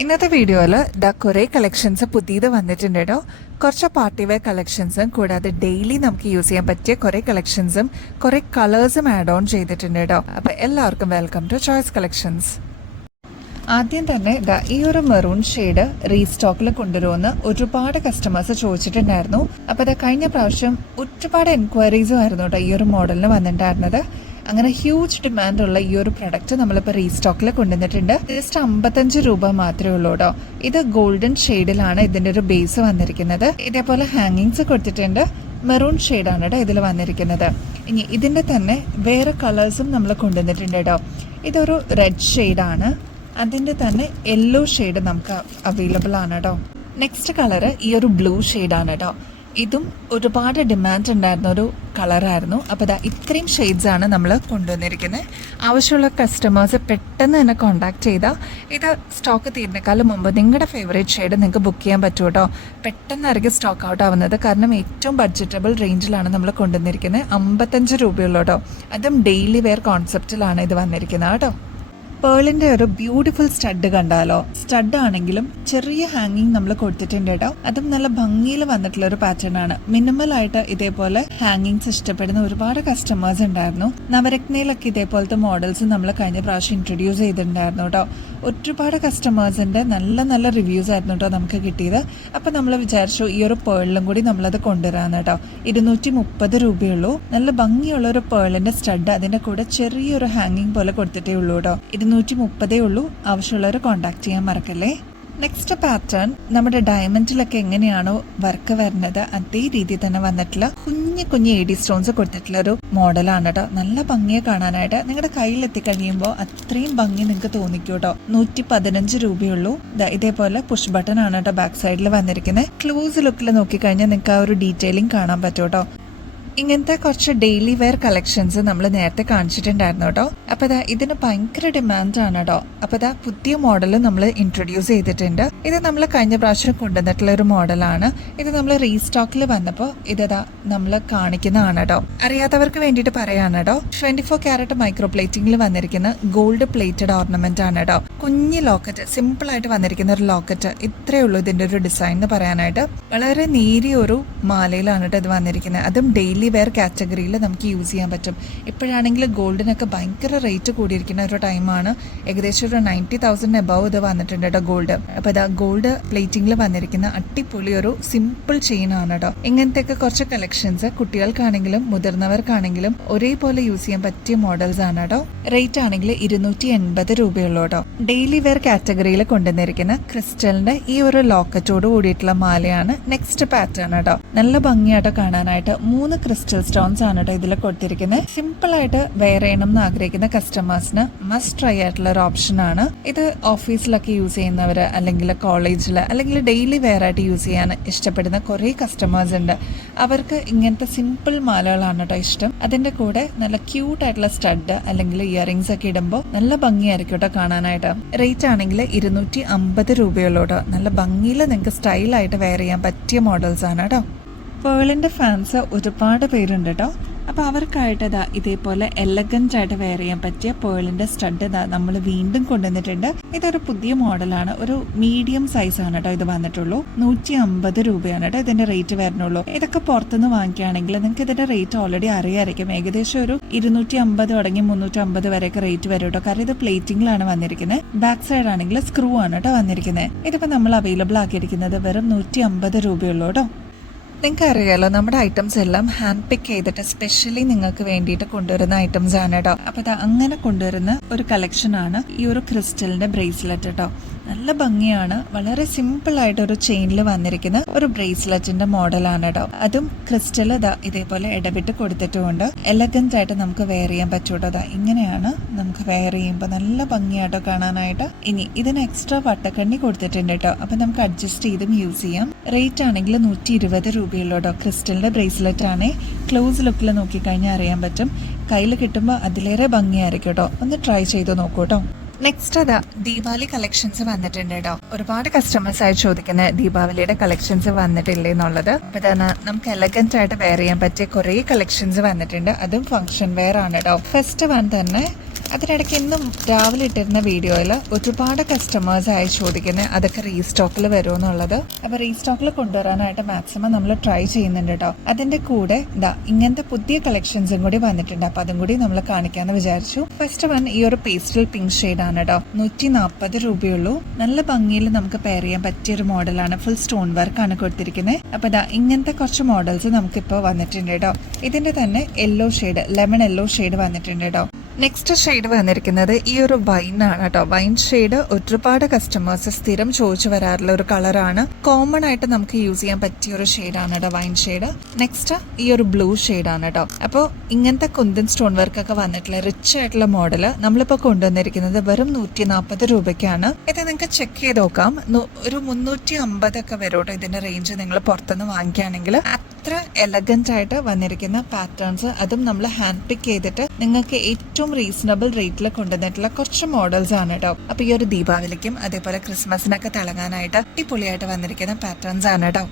ഇന്നത്തെ വീഡിയോയിൽ കുറേ കളക്ഷൻസ് പുതിയത് വന്നിട്ടുണ്ട് കേട്ടോ. കുറച്ച് പാർട്ടി വെയർ കളക്ഷൻസും കൂടാതെ ഡെയിലി നമുക്ക് യൂസ് ചെയ്യാൻ പറ്റിയ കുറേ കളക്ഷൻസും കുറേ കളേഴ്സും ആഡ് ഓൺ ചെയ്തിട്ടുണ്ട് കേട്ടോ. അപ്പോൾ എല്ലാവർക്കും വെൽക്കം ടു ചോയ്സ് കളക്ഷൻസ്. ആദ്യം തന്നെ ഈ ഒരു മെറൂൺ ഷെയ്ഡ് റീസ്റ്റോക്കിൽ കൊണ്ടുവരുമെന്ന് ഒരുപാട് കസ്റ്റമേഴ്സ് ചോദിച്ചിട്ടുണ്ടായിരുന്നു. അപ്പോൾ കഴിഞ്ഞ പ്രാവശ്യം ഒരുപാട് എൻക്വയറീസും ആയിരുന്നു കേട്ടോ ഈ ഒരു മോഡലിന് വന്നിട്ടുണ്ടായിരുന്നത്. അങ്ങനെ ഹ്യൂജ് ഡിമാൻഡുള്ള ഈ ഒരു പ്രൊഡക്റ്റ് നമ്മളിപ്പോൾ റീസ്റ്റോക്കിൽ കൊണ്ടുവന്നിട്ടുണ്ട്. ജസ്റ്റ് 55 രൂപ മാത്രമേ ഉള്ളൂ കേട്ടോ. ഇത് ഗോൾഡൻ ഷെയ്ഡിലാണ് ഇതിന്റെ ഒരു ബേസ് വന്നിരിക്കുന്നത്. ഇതേപോലെ ഹാങ്ങിങ്സ് കൊടുത്തിട്ടുണ്ട്. മെറൂൺ ഷെയ്ഡാണ് കേട്ടോ ഇതിൽ വന്നിരിക്കുന്നത്. ഇനി ഇതിന്റെ തന്നെ വേറെ കളേഴ്സും നമ്മൾ കൊണ്ടുവന്നിട്ടുണ്ട് കേട്ടോ. ഇതൊരു റെഡ് ഷെയ്ഡാണ്. അതിന്റെ തന്നെ യെല്ലോ ഷെയ്ഡ് നമുക്ക് അവൈലബിൾ ആണ് കേട്ടോ. നെക്സ്റ്റ് കളർ ഈ ഒരു ബ്ലൂ ഷെയ്ഡാണ് കേട്ടോ. ഇതും ഒരുപാട് ഡിമാൻഡ് ഉണ്ടായിരുന്ന ഒരു കളറായിരുന്നു. അപ്പോൾ ഇത്രയും ഷെയ്ഡ്സ് ആണ് നമ്മൾ കൊണ്ടുവന്നിരിക്കുന്നത്. ആവശ്യമുള്ള കസ്റ്റമേഴ്സ് പെട്ടെന്ന് തന്നെ കോൺടാക്ട് ചെയ്താൽ ഇത് സ്റ്റോക്ക് തീരുന്നേക്കാളും മുമ്പ് നിങ്ങളുടെ ഫേവറേറ്റ് ഷെയ്ഡ് നിങ്ങൾക്ക് ബുക്ക് ചെയ്യാൻ പറ്റും കേട്ടോ. പെട്ടെന്നായിരിക്കും സ്റ്റോക്ക് ഔട്ട് ആവുന്നത്. കാരണം ഏറ്റവും ബഡ്ജറ്റബിൾ റേഞ്ചിലാണ് നമ്മൾ കൊണ്ടുവന്നിരിക്കുന്നത്. 55 രൂപയുള്ളൂ കേട്ടോ. അതും ഡെയിലി വെയർ കോൺസെപ്റ്റിലാണ് ഇത് വന്നിരിക്കുന്നത് കേട്ടോ. പേളിന്റെ ഒരു ബ്യൂട്ടിഫുൾ സ്റ്റഡ് കണ്ടാലോ. സ്റ്റഡ് ആണെങ്കിലും ചെറിയ ഹാങ്ങിങ് നമ്മൾ കൊടുത്തിട്ടുണ്ട് കേട്ടോ. അതും നല്ല ഭംഗിയിൽ വന്നിട്ടുള്ള ഒരു പാറ്റേൺ ആണ്. മിനിമൽ ആയിട്ട് ഇതേപോലെ ഹാങ്ങിങ്സ് ഇഷ്ടപ്പെടുന്ന ഒരുപാട് കസ്റ്റമേഴ്സ് ഉണ്ടായിരുന്നു. നവരത്നയിലൊക്കെ ഇതേപോലത്തെ മോഡൽസ് നമ്മൾ കഴിഞ്ഞ പ്രാവശ്യം ഇൻട്രൊഡ്യൂസ് ചെയ്തിട്ടുണ്ടായിരുന്നു കേട്ടോ. ഒരുപാട് കസ്റ്റമേഴ്സിന്റെ നല്ല നല്ല റിവ്യൂസ് ആയിരുന്നു കേട്ടോ നമുക്ക് കിട്ടിയത്. അപ്പൊ നമ്മൾ വിചാരിച്ചു ഈ ഒരു പേളിലും കൂടി നമ്മളത് കൊണ്ടുവരാന്ന് കേട്ടോ. 230 രൂപയുള്ളൂ. നല്ല ഭംഗിയുള്ള ഒരു പേളിന്റെ സ്റ്റഡ്, അതിന്റെ കൂടെ ചെറിയൊരു ഹാങ്ങിങ് പോലെ കൊടുത്തിട്ടേ ഉള്ളൂ കേട്ടോ. 230 ഉള്ളൂ. ആവശ്യമുള്ളവർ കോൺടാക്ട് ചെയ്യാൻ മറക്കല്ലേ. നെക്സ്റ്റ് പാറ്റേൺ നമ്മുടെ ഡയമണ്ടിലൊക്കെ എങ്ങനെയാണോ വർക്ക് വരുന്നത് അതേ രീതിയിൽ തന്നെ വന്നിട്ടുള്ള കുഞ്ഞു കുഞ്ഞു എഡി സ്റ്റോൺസ് കൊടുത്തിട്ടുള്ള ഒരു മോഡലാണ് കേട്ടോ. നല്ല ഭംഗിയെ കാണാനായിട്ട്. നിങ്ങളുടെ കയ്യിൽ എത്തിക്കഴിയുമ്പോൾ അത്രയും ഭംഗി നിങ്ങൾക്ക് തോന്നിക്കും കേട്ടോ. 115 രൂപയുള്ളൂ. ഇതേപോലെ പുഷ് ബട്ടൺ ആണ് കേട്ടോ ബാക്ക് സൈഡിൽ വന്നിരിക്കുന്നത്. ക്ലോസ് ലുക്കിൽ നോക്കിക്കഴിഞ്ഞാൽ നിങ്ങൾക്ക് ആ ഒരു ഡീറ്റെയിലിംഗ് കാണാൻ പറ്റും കേട്ടോ. ഇങ്ങനത്തെ കുറച്ച് ഡെയിലി വെയർ കളക്ഷൻസ് നമ്മൾ നേരത്തെ കാണിച്ചിട്ടുണ്ടായിരുന്നു കേട്ടോ. അപ്പൊ ഇതിന് ഭയങ്കര ഡിമാൻഡാണ് കേട്ടോ. അപ്പൊ പുതിയ മോഡൽ നമ്മൾ ഇൻട്രൊഡ്യൂസ് ചെയ്തിട്ടുണ്ട്. ഇത് നമ്മൾ കഴിഞ്ഞ പ്രാവശ്യം കൊണ്ടുവന്നിട്ടുള്ള ഒരു മോഡലാണ്. ഇത് നമ്മൾ റീസ്റ്റോക്കിൽ വന്നപ്പോൾ നമ്മൾ കാണിക്കുന്നതാണ് കേട്ടോ. അറിയാത്തവർക്ക് വേണ്ടിയിട്ട് പറയാണ് കേട്ടോ. 24 ക്യാരറ്റ് മൈക്രോ പ്ലേറ്റിംഗിൽ വന്നിരിക്കുന്ന ഗോൾഡ് പ്ലേറ്റഡ് ഓർണമെന്റ് ആണ് കേട്ടോ. കുഞ്ഞു ലോക്കറ്റ്, സിമ്പിൾ ആയിട്ട് വന്നിരിക്കുന്ന ഒരു ലോക്കറ്റ്. ഇത്രയേ ഉള്ളൂ ഇതിന്റെ ഒരു ഡിസൈൻ എന്ന് പറയാനായിട്ട്. വളരെ നേരിയ ഒരു മാലയിലാണ് കേട്ടോ ഇത് വന്നിരിക്കുന്നത്. അതും ഡെയിലി വെയർ കാറ്റഗറിയിൽ നമുക്ക് യൂസ് ചെയ്യാൻ പറ്റും. ഇപ്പോഴാണെങ്കിൽ ഗോൾഡിനൊക്കെ ഭയങ്കര റേറ്റ് കൂടിയിരിക്കുന്ന ഒരു ടൈമാണ്. ഏകദേശം ഒരു 90,000 എബവ് ഇത് വന്നിട്ടുണ്ട് കേട്ടോ ഗോൾഡ്. അപ്പൊ ഗോൾഡ് പ്ലേറ്റിംഗിൽ വന്നിരിക്കുന്ന അടിപൊളി ഒരു സിമ്പിൾ ചെയിൻ ആണ് കേട്ടോ. ഇങ്ങനത്തെയൊക്കെ കുറച്ച് കളക്ഷൻസ് കുട്ടികൾക്കാണെങ്കിലും മുതിർന്നവർക്കാണെങ്കിലും ഒരേപോലെ യൂസ് ചെയ്യാൻ പറ്റിയ മോഡൽസ് ആണ് കേട്ടോ. റേറ്റ് ആണെങ്കിൽ 280 രൂപയുള്ളൂ കേട്ടോ. ഡെയിലി വെയർ കാറ്റഗറിയിൽ കൊണ്ടുവന്നിരിക്കുന്ന ക്രിസ്റ്റലിന്റെ ഈ ഒരു ലോക്കറ്റോട് കൂടിയിട്ടുള്ള മാലയാണ് നെക്സ്റ്റ് പാറ്റേൺ കേട്ടോ. നല്ല ഭംഗിയായിട്ട് കാണാനായിട്ട് 3 ക്രിസ്റ്റൽ സ്റ്റോൺസ് ആണ് കേട്ടോ ഇതിൽ കൊടുത്തിരിക്കുന്നത്. സിമ്പിൾ ആയിട്ട് വെയർ ചെയ്യണം എന്ന് ആഗ്രഹിക്കുന്ന കസ്റ്റമേഴ്സിന് മസ്റ്റ് ട്രൈ ആയിട്ടുള്ള ഒരു ഓപ്ഷൻ ആണ് ഇത്. ഓഫീസിലൊക്കെ യൂസ് ചെയ്യുന്നവര് അല്ലെങ്കിൽ കോളേജിൽ അല്ലെങ്കിൽ ഡെയിലി വെയർ ആയിട്ട് യൂസ് ചെയ്യാൻ ഇഷ്ടപ്പെടുന്ന കുറെ കസ്റ്റമേഴ്സ് ഉണ്ട്. അവർക്ക് ഇങ്ങനത്തെ സിമ്പിൾ മാലകളാണ് കേട്ടോ ഇഷ്ടം. അതിന്റെ കൂടെ നല്ല ക്യൂട്ട് ആയിട്ടുള്ള സ്റ്റഡ് അല്ലെങ്കിൽ ഇയറിംഗ്സ് ഒക്കെ ഇടുമ്പോൾ നല്ല ഭംഗിയായിരിക്കും കേട്ടോ കാണാനായിട്ട്. റേറ്റ് ആണെങ്കിൽ 250 രൂപയുള്ളൂ കേട്ടോ. നല്ല ഭംഗിയിൽ നിങ്ങൾക്ക് സ്റ്റൈലായിട്ട് വെയർ ചെയ്യാൻ പറ്റിയ മോഡൽസ് ആണ് കേട്ടോ. പേളിന്റെ ഫാൻസ് ഒരുപാട് പേരുണ്ട് കേട്ടോ. അപ്പോൾ അവർക്കായിട്ട് ഇതേപോലെ എലഗന്റ് ആയിട്ട് വെയർ ചെയ്യാൻ പറ്റിയ പേളിന്റെ സ്റ്റഡ് നമ്മൾ വീണ്ടും കൊണ്ടുവന്നിട്ടുണ്ട്. ഇതൊരു പുതിയ മോഡലാണ്. ഒരു മീഡിയം സൈസ് ആണ് കേട്ടോ ഇത് വന്നിട്ടുള്ളൂ. 150 രൂപയാണ് കേട്ടോ ഇതിന്റെ റേറ്റ് വരുന്നുള്ളൂ. ഇതൊക്കെ പുറത്തുനിന്ന് വാങ്ങിക്കുകയാണെങ്കിൽ നിങ്ങൾക്ക് ഇതിന്റെ റേറ്റ് ഓൾറെഡി അറിയാമായിരിക്കും. ഏകദേശം ഒരു 250 തുടങ്ങി 350 വരെയൊക്കെ റേറ്റ് വരും കേട്ടോ. കാരണം ഇത് പ്ലേറ്റിംഗിലാണ് വന്നിരിക്കുന്നത്. ബാക്ക് സൈഡ് ആണെങ്കിൽ സ്ക്രൂ ആണ് കേട്ടോ വന്നിരിക്കുന്നത്. ഇതിപ്പോ നമ്മൾ അവൈലബിൾ ആക്കിയിരിക്കുന്നത് വെറും 150 രൂപയുള്ളൂ കേട്ടോ. നിങ്ങൾക്ക് അറിയാലോ നമ്മുടെ ഐറ്റംസ് എല്ലാം ഹാൻഡ് പിക്ക് ചെയ്തിട്ട് സ്പെഷ്യലി നിങ്ങൾക്ക് വേണ്ടിയിട്ട് കൊണ്ടുവരുന്ന ഐറ്റംസ് ആണ് കേട്ടോ. അപ്പൊ അങ്ങനെ കൊണ്ടുവരുന്ന ഒരു കളക്ഷൻ ആണ് ഈ ഒരു ക്രിസ്റ്റലിന്റെ ബ്രേസ്ലെറ്റ് കേട്ടോ. നല്ല ഭംഗിയാണ്. വളരെ സിമ്പിൾ ആയിട്ട് ഒരു ചെയിനിൽ വന്നിരിക്കുന്ന ഒരു ബ്രേസ്ലെറ്റിന്റെ മോഡലാണ് കേട്ടോ. അതും ക്രിസ്റ്റൽ ഇതേപോലെ ഇടവിട്ട് കൊടുത്തിട്ടുമുണ്ട്. എലഗന്റ് ആയിട്ട് നമുക്ക് വെയർ ചെയ്യാൻ പറ്റൂട്ടോ. ഇങ്ങനെയാണ് നമുക്ക് വെയർ ചെയ്യുമ്പോൾ നല്ല ഭംഗിയായിട്ടോ കാണാനായിട്ട്. ഇനി ഇതിന് എക്സ്ട്രാ വട്ടക്കണ്ണി കൊടുത്തിട്ടുണ്ട് കേട്ടോ. അപ്പൊ നമുക്ക് അഡ്ജസ്റ്റ് ചെയ്തും യൂസ് ചെയ്യാം. റേറ്റ് ആണെങ്കിൽ 120 രൂപയുള്ളൂ കേട്ടോ. ക്രിസ്റ്റലിന്റെ ബ്രേസ്ലെറ്റ് ആണ്. ക്ലോസ് ലുക്കിൽ നോക്കിക്കഴിഞ്ഞാൽ അറിയാൻ പറ്റും. കയ്യിൽ കിട്ടുമ്പോൾ അതിലേറെ ഭംഗിയായിരിക്കും കേട്ടോ. ഒന്ന് ട്രൈ ചെയ്ത് നോക്കൂ കേട്ടോ. നെക്സ്റ്റ് ദീപാവലി കളക്ഷൻസ് വന്നിട്ടുണ്ട് കേട്ടോ. ഒരുപാട് കസ്റ്റമേഴ്സ് ആയി ചോദിക്കുന്ന ദീപാവലിയുടെ കളക്ഷൻസ് വന്നിട്ടില്ലേ എന്നുള്ളത്. അപ്പൊ നമുക്ക് എലഗന്റ് ആയിട്ട് വെയർ ചെയ്യാൻ പറ്റിയ കുറെ കളക്ഷൻസ് വന്നിട്ടുണ്ട്. അതും ഫംഗ്ഷൻ വെയർ ആണ് കേട്ടോ. ഫസ്റ്റ് വൺ തന്നെ അതിനിടയ്ക്ക് ഇന്നും രാവിലെ ഇട്ടിരുന്ന വീഡിയോയിൽ ഒരുപാട് കസ്റ്റമേഴ്സായി ചോദിക്കുന്നത് അതൊക്കെ റീസ്റ്റോക്കിൽ വരുമെന്നുള്ളത്. അപ്പോൾ റീസ്റ്റോക്കിൽ കൊണ്ടുവരാനായിട്ട് മാക്സിമം നമ്മൾ ട്രൈ ചെയ്യുന്നുണ്ട് കേട്ടോ. അതിൻ്റെ കൂടെ ഇങ്ങനത്തെ പുതിയ കളക്ഷൻസും കൂടി വന്നിട്ടുണ്ട്. അപ്പോൾ അതും കൂടി നമ്മൾ കാണിക്കാമെന്ന് വിചാരിച്ചു. ഫസ്റ്റ് വൺ ഈ ഒരു പേസ്റ്റൽ പിങ്ക് ഷെയ്ഡാണ് കേട്ടോ. 140 രൂപയുള്ളൂ. നല്ല ഭംഗിയിൽ നമുക്ക് പെയർ ചെയ്യാൻ പറ്റിയൊരു മോഡലാണ്. ഫുൾ സ്റ്റോൺ വർക്കാണ് കൊടുത്തിരിക്കുന്നത്. അപ്പോൾ ഇങ്ങനത്തെ കുറച്ച് മോഡൽസ് നമുക്കിപ്പോൾ വന്നിട്ടുണ്ട് കേട്ടോ. ഇതിൻ്റെ തന്നെ yellow shade, lemon yellow shade വന്നിട്ടുണ്ട് കേട്ടോ. നെക്സ്റ്റ് ഷെയ്ഡ് വന്നിരിക്കുന്നത് ഈ ഒരു വൈനാണ് കേട്ടോ. വൈൻ ഷെയ്ഡ് ഒരുപാട് കസ്റ്റമേഴ്സ് സ്ഥിരം ചോദിച്ചു വരാറുള്ള ഒരു കളറാണ്. കോമൺ ആയിട്ട് നമുക്ക് യൂസ് ചെയ്യാൻ പറ്റിയ ഒരു ഷെയ്ഡാണ് കേട്ടോ വൈൻ ഷെയ്ഡ്. നെക്സ്റ്റ് ഈ ഒരു ബ്ലൂ ഷെയ്ഡാണ് കേട്ടോ. അപ്പോൾ ഇങ്ങനത്തെ കുന്തൻ സ്റ്റോൺ വർക്കൊക്കെ വന്നിട്ടുള്ള റിച്ച് ആയിട്ടുള്ള മോഡല് നമ്മളിപ്പോൾ കൊണ്ടുവന്നിരിക്കുന്നത് വെറും 140 രൂപയ്ക്കാണ്. ഇത് നിങ്ങൾക്ക് ചെക്ക് ചെയ്ത് നോക്കാം. ഒരു 350 ഒക്കെ വരും കേട്ടോ ഇതിന്റെ റേഞ്ച്. നിങ്ങൾ പുറത്തുനിന്ന് വാങ്ങിക്കുകയാണെങ്കിൽ അത്ര എലഗന്റ് ആയിട്ട് വന്നിരിക്കുന്ന പാറ്റേൺസ്, അതും നമ്മൾ ഹാൻഡ് പിക്ക് ചെയ്തിട്ട് നിങ്ങൾക്ക് ഏറ്റവും റീസണബിൾ റേറ്റിൽ കൊണ്ടുവന്നിട്ടുള്ള കുറച്ച് മോഡൽസ് ആണ് കേട്ടോ. അപ്പൊ ഈ ഒരു ദീപാവലിക്കും അതേപോലെ ക്രിസ്മസിനൊക്കെ തിളങ്ങാനായിട്ട് അടിപൊളിയായിട്ട് വന്നിരിക്കുന്ന പാറ്റേൺസ് ആണ് കേട്ടോ.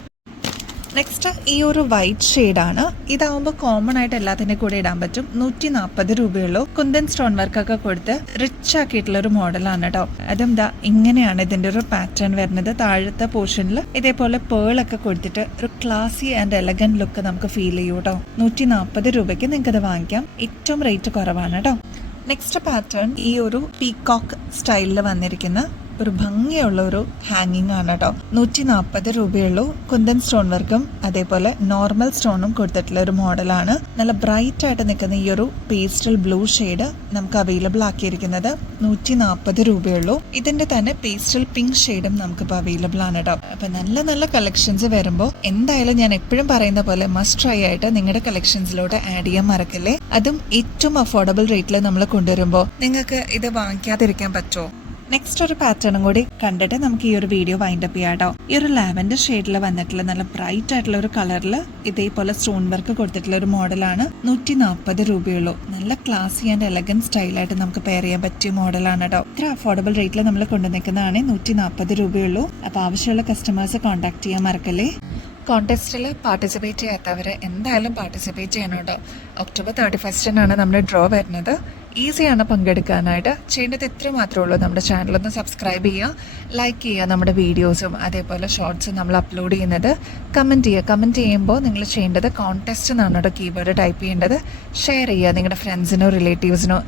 നെക്സ്റ്റ് ഈ ഒരു വൈറ്റ് ഷെയ്ഡാണ്. ഇതാവുമ്പോൾ കോമൺ ആയിട്ട് എല്ലാത്തിൻ്റെ കൂടെ ഇടാൻ പറ്റും. 140 രൂപയുള്ളൂ. കുന്തൻ സ്റ്റോൺ വർക്കൊക്കെ കൊടുത്ത് റിച്ച് ആക്കിയിട്ടുള്ള ഒരു മോഡലാണ് കേട്ടോ. അതും ഇങ്ങനെയാണ് ഇതിന്റെ ഒരു പാറ്റേൺ വരുന്നത്. താഴത്തെ പോർഷനിൽ ഇതേപോലെ പേളൊക്കെ കൊടുത്തിട്ട് ഒരു ക്ലാസി ആൻഡ് എലഗന്റ് ലുക്ക് നമുക്ക് ഫീൽ ചെയ്യും കേട്ടോ. 140 രൂപയ്ക്ക് നിങ്ങൾക്ക് ഇത് വാങ്ങിക്കാം. ഏറ്റവും റേറ്റ് കുറവാണ് കേട്ടോ. നെക്സ്റ്റ് പാറ്റേൺ ഈ ഒരു പീകോക്ക് സ്റ്റൈലിൽ വന്നിരിക്കുന്ന ഒരു ഭംഗിയുള്ള ഒരു ഹാങ്ങിങ് ആണ് കേട്ടോ. 140 രൂപയുള്ളൂ. കുന്തൻ സ്റ്റോൺ വർക്കും അതേപോലെ നോർമൽ സ്റ്റോണും കൊടുത്തിട്ടുള്ള ഒരു മോഡലാണ്. നല്ല ബ്രൈറ്റ് ആയിട്ട് നിൽക്കുന്ന ഈ ഒരു പേസ്റ്റൽ ബ്ലൂ ഷെയ്ഡ് നമുക്ക് അവൈലബിൾ ആക്കിയിരിക്കുന്നത് 140 രൂപയുള്ളൂ. ഇതിന്റെ തന്നെ പേസ്റ്റൽ പിങ്ക് ഷെയ്ഡും നമുക്കിപ്പോൾ അവൈലബിൾ ആണ് കേട്ടോ. അപ്പൊ നല്ല നല്ല കളക്ഷൻസ് വരുമ്പോൾ എന്തായാലും ഞാൻ എപ്പോഴും പറയുന്ന പോലെ മസ്റ്റ് ട്രൈ ആയിട്ട് നിങ്ങളുടെ കളക്ഷൻസിലോട്ട് ആഡ് ചെയ്യാൻ മറക്കല്ലേ. അതും ഏറ്റവും അഫോർഡബിൾ റേറ്റിൽ നമ്മൾ കൊണ്ടുവരുമ്പോൾ നിങ്ങൾക്ക് ഇത് വാങ്ങിക്കാതിരിക്കാൻ പറ്റുമോ? നെക്സ്റ്റ് ഒരു പാറ്റേണും കൂടി കണ്ടിട്ട് നമുക്ക് ഈ ഒരു വീഡിയോ വൈൻഡപ്പ് ചെയ്യാം കേട്ടോ. ഈ ഒരു ലാവൻഡർ ഷെയ്ഡിൽ വന്നിട്ടുള്ള നല്ല ബ്രൈറ്റ് ആയിട്ടുള്ള ഒരു കളറിൽ ഇതേപോലെ സ്റ്റോൺ വർക്ക് കൊടുത്തിട്ടുള്ള ഒരു മോഡലാണ്. 140 രൂപയുള്ളൂ. നല്ല ക്ലാസി ആൻഡ് എലഗന്റ് സ്റ്റൈലായിട്ട് നമുക്ക് പെയർ ചെയ്യാൻ പറ്റിയ മോഡലാണ് കേട്ടോ. ഇത്ര അഫോർഡബിൾ റേറ്റിൽ നമ്മൾ കൊണ്ടുവന്നിരിക്കുന്നതാണ്. 140 രൂപയുള്ളൂ. അപ്പോൾ ആവശ്യമുള്ള കസ്റ്റമേഴ്സ് കോൺടാക്ട് ചെയ്യാൻ മറക്കല്ലേ. കോൺടെസ്റ്റിൽ പാർട്ടിസിപ്പേറ്റ് ചെയ്യാത്തവരെ എന്തായാലും പാർട്ടിസിപ്പേറ്റ് ചെയ്യണം കേട്ടോ. ഒക്ടോബർ 31 നമ്മുടെ ഡ്രോ വരുന്നത്. ഈസിയാണ് പങ്കെടുക്കാനായിട്ട്. ചെയ്യേണ്ടത് ഇത്ര മാത്രമേ ഉള്ളൂ. നമ്മുടെ ചാനലൊന്ന് സബ്സ്ക്രൈബ് ചെയ്യുക, ലൈക്ക് ചെയ്യുക, നമ്മുടെ വീഡിയോസും അതേപോലെ ഷോർട്സും നമ്മൾ അപ്ലോഡ് ചെയ്യുന്നത്. കമൻറ്റ് ചെയ്യുക. കമൻറ്റ് ചെയ്യുമ്പോൾ നിങ്ങൾ ചെയ്യേണ്ടത് കോൺടെസ്റ്റ് എന്നാണ് കേട്ടോ കീവേഡ് ടൈപ്പ് ചെയ്യേണ്ടത്. ഷെയർ ചെയ്യുക. നിങ്ങളുടെ ഫ്രണ്ട്സിനോ റിലേറ്റീവ്സിനോ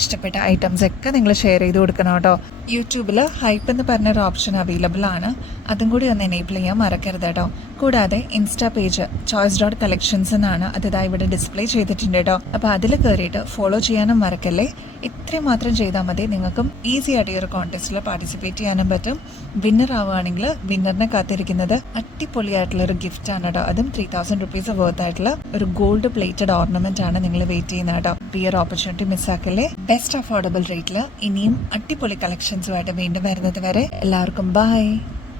ഇഷ്ടപ്പെട്ട ഐറ്റംസ് ഒക്കെ നിങ്ങൾ ഷെയർ ചെയ്ത് കൊടുക്കണം കേട്ടോ. യൂട്യൂബിൽ ഹൈപ്പ് എന്ന് പറഞ്ഞൊരു ഓപ്ഷൻ അവൈലബിൾ ആണ്. അതും കൂടി ഒന്ന് എനേബിൾ ചെയ്യാൻ മറക്കരുത് കേട്ടോ. കൂടാതെ ഇൻസ്റ്റാ പേജ് choice.collections എന്നാണ്. അതിതാ ഇവിടെ ഡിസ്പ്ലേ ചെയ്തിട്ടുണ്ട് കേട്ടോ. അപ്പോൾ അതിൽ കയറിയിട്ട് ഫോളോ ചെയ്യാനും മറക്കല്ലേ. ഇത്രയും മാത്രം ചെയ്താൽ മതി. നിങ്ങൾക്കും ഈസി ആയിട്ട് ഈ ഒരു കോൺടെസ്റ്റിൽ പാർട്ടിസിപ്പേറ്റ് ചെയ്യാനും പറ്റും. വിന്നർ ആവുകയാണെങ്കിൽ വിന്നറിനെ കാത്തിരിക്കുന്നത് അടിപൊളിയായിട്ടുള്ളൊരു ഗിഫ്റ്റ് ആണ് കേട്ടോ. അതും 3000 രൂപീസ് വർത്ത് ആയിട്ടുള്ള ഒരു ഗോൾഡ് പ്ലേറ്റഡ് ഓർണമെന്റ് ആണ് നിങ്ങൾ വെയിറ്റ് ചെയ്യുന്നത് കേട്ടോ. ഈ ഒരു ഓപ്പർച്യൂണിറ്റി മിസ്സാക്കല്ലേ. ബെസ്റ്റ് അഫോർഡബിൾ റേറ്റിൽ ഇനിയും അടിപൊളി കളക്ഷൻസുമായിട്ട് വീണ്ടും വരുന്നത് വരെ എല്ലാവർക്കും ബൈ.